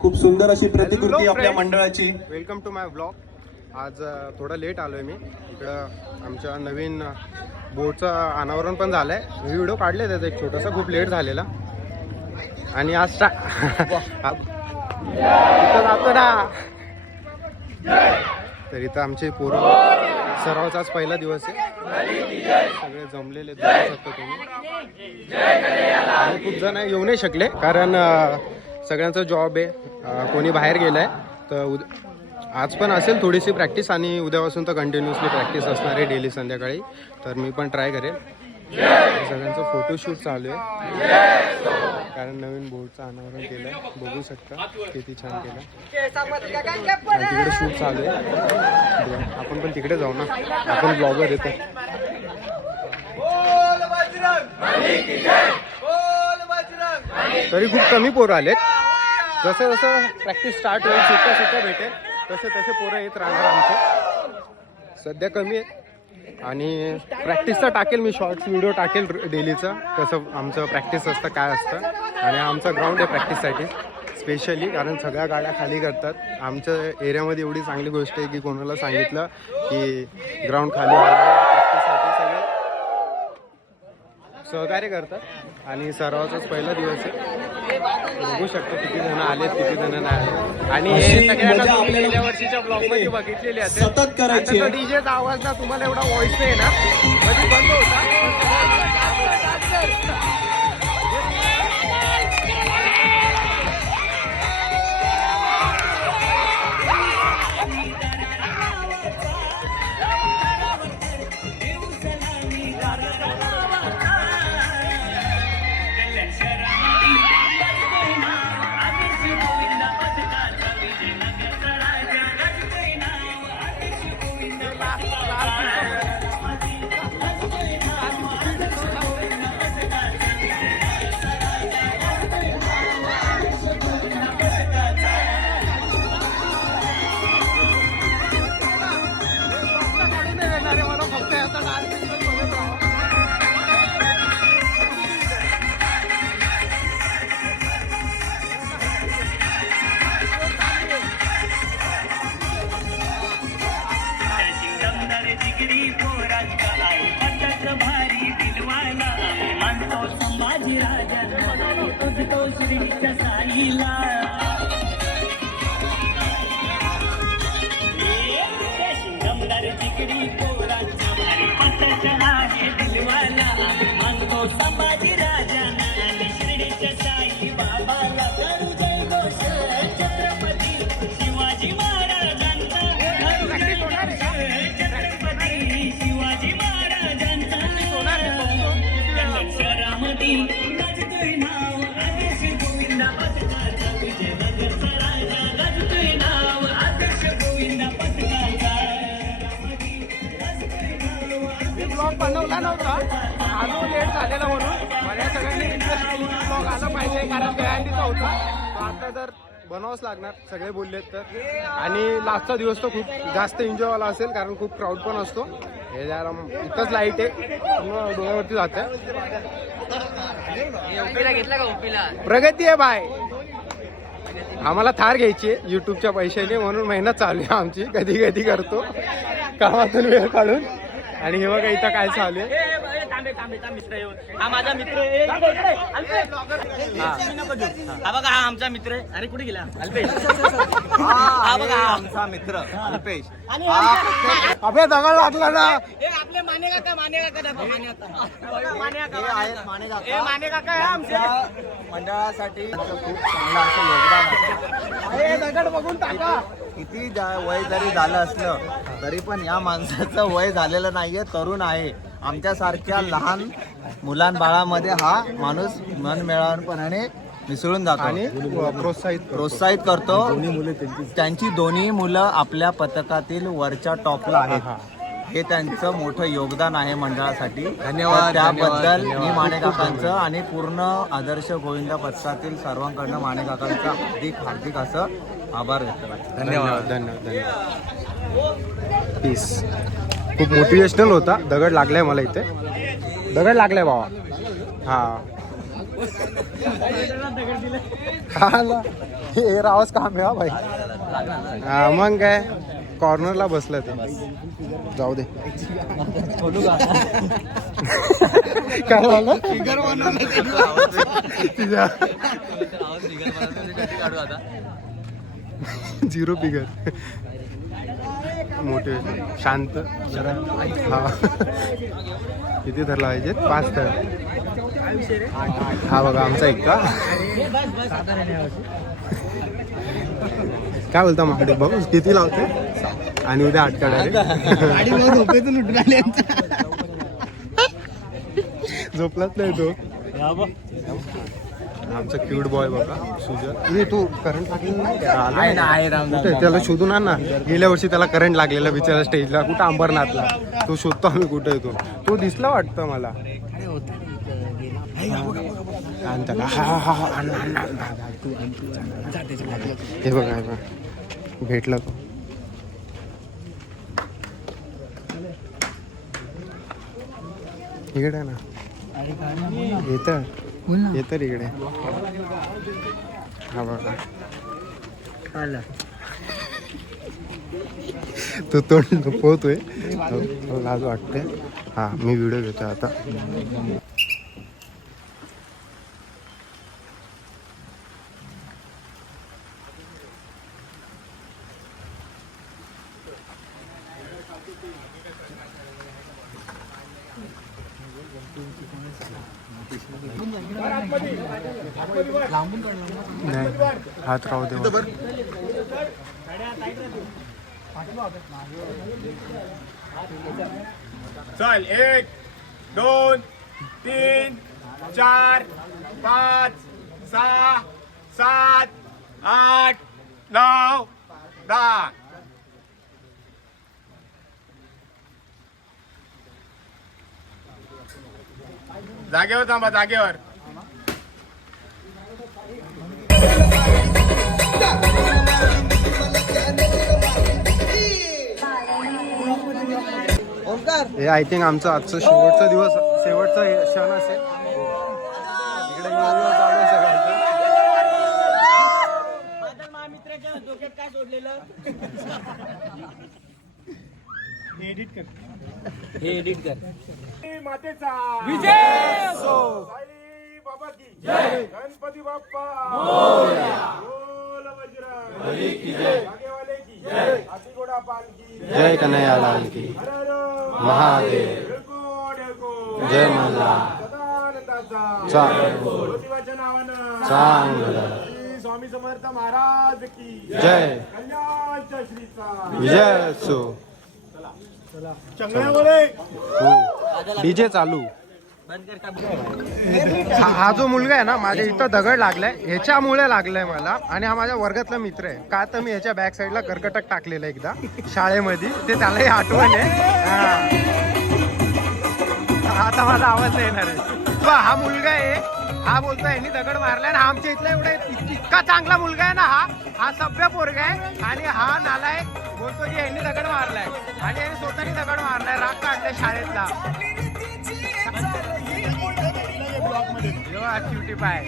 खूप सुंदर अशी प्रतिकृती आपल्या मंडळाची. वेलकम टू माय ब्लॉग आज थोडं लेट आलो आहे मी. इकडं आमच्या नवीन बोटचं अनावरण पण झालं आहे मी व्हिडिओ काढले त्याचा एक छोटासा. खूप लेट झालेला. आणि आज स्टा इथं जातो ना. तर इथं आमचे पोरं सरावाचा आज पहिला दिवस आहे. सगळे जमलेले तुम्ही. आणि खूप जण येऊ नाही शकले कारण सगळ्यांचा जॉब आहे. कोणी बाहेर गेलाय तर उद आज पण असेल थोडीशी प्रॅक्टिस आणि उद्यापासून तर कंटिन्युअसली प्रॅक्टिस असणार आहे डेली संध्याकाळी. तर मी पण ट्राय करेन सगळ्यांचं फोटोशूट चालू आहे. कारण नवीन बोर्डचं अनावरण केलं बघू शकता किती छान केलं तिकडे शूट चालू आहे. आपण पण तिकडे जाऊ ना. आपण ब्लॉगर येतो तरी खूप कमी पोरं आलेत. जसं जसं प्रॅक्टिस स्टार्ट होईल शिकता शिकता भेटेल तसे तसे पोरं येत राहणार आमचे. सध्या कमी आहेत. आणि प्रॅक्टिसचा टाकेल मी शॉर्ट्स व्हिडिओ टाकेल डेलीचा कसं आमचं प्रॅक्टिस असतं काय असतं. आणि आमचा ग्राउंड आहे प्रॅक्टिससाठी स्पेशली कारण सगळ्या गाड्या खाली करतात. आमच्या एरियामध्ये एवढी चांगली गोष्ट आहे की कोणाला सांगितलं की ग्राउंड खाली प्रॅक्टिससाठी सगळे सहकार्य करतात. आणि सरावाचाच पहिला दिवस आहे. बघू शकतो किती जण आलेत किती जण नाही आले आणि हे अशी सगळ्यांना मजा तुम्ही आपल्याला गेल्या वर्षीच्या ब्लॉगमध्ये बघितलेले असेल. सतत करायची आहे. डीजेचा आवाज ना तुम्हाला एवढा व्हॉइस आहे ना. मध्ये बंद होता. तो श्रीच्या साईला ए, सिंगमदार ब्लॉग बनवला नव्हता. आलो लेट झालेला म्हणून. या सगळ्यांनी ब्लॉग आला पाहिजे कारण दहीहंडीचा होता. तो आता तर बनवावंच लागणार सगळे बोललेत तर. आणि लास्टचा दिवस तर खूप जास्त एन्जॉय वाला असेल कारण खूप क्राऊड पण असतो. हे जरा इथंच लाइट आहे. पूर्ण डोळ्यावरती जाते प्रगती आहे बाय. आम्हाला थार घ्यायची आहे युट्यूबच्या पैशाने म्हणून मेहनत चालू आहे आमची. कधी कधी करतो. कामातून वेळ काढून. आणि हे बघा इथं काय चालू आहे? हा माझा मित्र आहे. हा बघा हा आमचा मित्र आहे. अरे कुठे गेला? अल्पेश. हा बघा हा आमचा मित्र अल्पेश. अबे दगड लागला ना. हे आपले माने काका माने काका माने काका माने काका हे माने काका आहे आमचे. मंडळासाठी खूप चांगलं असं योगदान दगड बघून टाका. किती वय जरी झालं असलं तरी पण या माणसाचं वय झालेलं नाहीये तरुण आहे. आमच्यासारख्या लहान मुलांबाळामध्ये हा माणूस मनमिळावपणाने मिसळून जातो. आणि प्रोत्साहित प्रोत्साहित करतो. त्यांची दोन्ही मुलं आपल्या पथकातील वरच्या टॉपला आहेत. हे त्यांचं मोठं योगदान आहे मंडळासाठी. धन्यवाद त्याबद्दल मी माने काकांचं आणि पूर्ण आदर्श गोविंदा पथकातील सर्वांकडनं माने काकांचं हार्दिक हार्दिक असं आभार व्यक्त करतो. धन्यवाद. धन्यवाद धन्यवाद पीस खूप मोटिवेशनल होता. दगड लागलाय मला इथे. दगड लागलाय बाबा हा. हे रावच काम आहे हा भाई. हा मग काय? कॉर्नरला बसलं ते. जाऊ दे. काय झालं? तिच्या झिरो फिगर. मोठे शांत. जरा हा. किती धरला पाहिजे पाच तर हा बघा आमचा एक का? काय बोलता माकडे? बघू किती लावते? आणि उद्या आठ काढा झोपलाच नाही तो. आमचा क्यूट बॉय बघा सुजल नाही तू करंट लागलेला नाही? त्याला शोधून आण ना. गेल्या वर्षी त्याला करंट लागलेला बिचारा स्टेजला कुठं अंबरनाथला? तो शोधतो आम्ही कुठे येतो तो. दिसला वाटतं मला. हा, हा, हा, हा. हे हे बघा. भेटला तो. इकडे ना. येत. येत इकडे. हा बघा. तो तोंड पोहतोय तो लाज वाटते हा मी व्हिडिओ घेतोय आता. नाही हात राहू दे चल एक दोन तीन चार पाच सहा सात आठ नऊ दहा. जागेवर थांबा जागेवर. हे आय थिंक आमचा आजचा शेवटचा दिवस शेवटचा क्षण असेल. इकडे यो-यो चालू आहे सगळ्यांचं. मातेचा. विजय! बाबा की. जय! गणपती बाप्पा. बोल की जय. जागेवाले की. जय. घोडा जय कन्हैया लाल की महादेव. जय ज्योतिबाच्या नावानं चांगलं. श्री स्वामी समर्थ महाराज की. जय. कल्याणच्या श्रीचा. विजय असो चंगळ्यावले डीजे चालू. हा हा जो मुलगा आहे ना माझ्या इथं दगड लागलाय. ह्याच्यामुळे लागलाय मला. आणि हा माझ्या वर्गातला मित्र आहे. का तर मी ह्याच्या बॅक साईडला कर्कटक टाकलेलं एकदा. शाळेमध्ये. ते त्यालाही आठवण आहे. हा. आता माझा आवाज नाही येणार आहे. हा मुलगा आहे. हा बोलतोय यांनी दगड मारलाय ना आमच्या इथला एवढा इतका चांगला मुलगा आहे ना हा. हा सभ्य पोरगा आहे. आणि हा नालायक बोलतो की यांनी दगड मारलाय. आणि यांनी स्वतःनी दगड मारलाय. राग काढलाय शाळेतला. क्युटी पाय.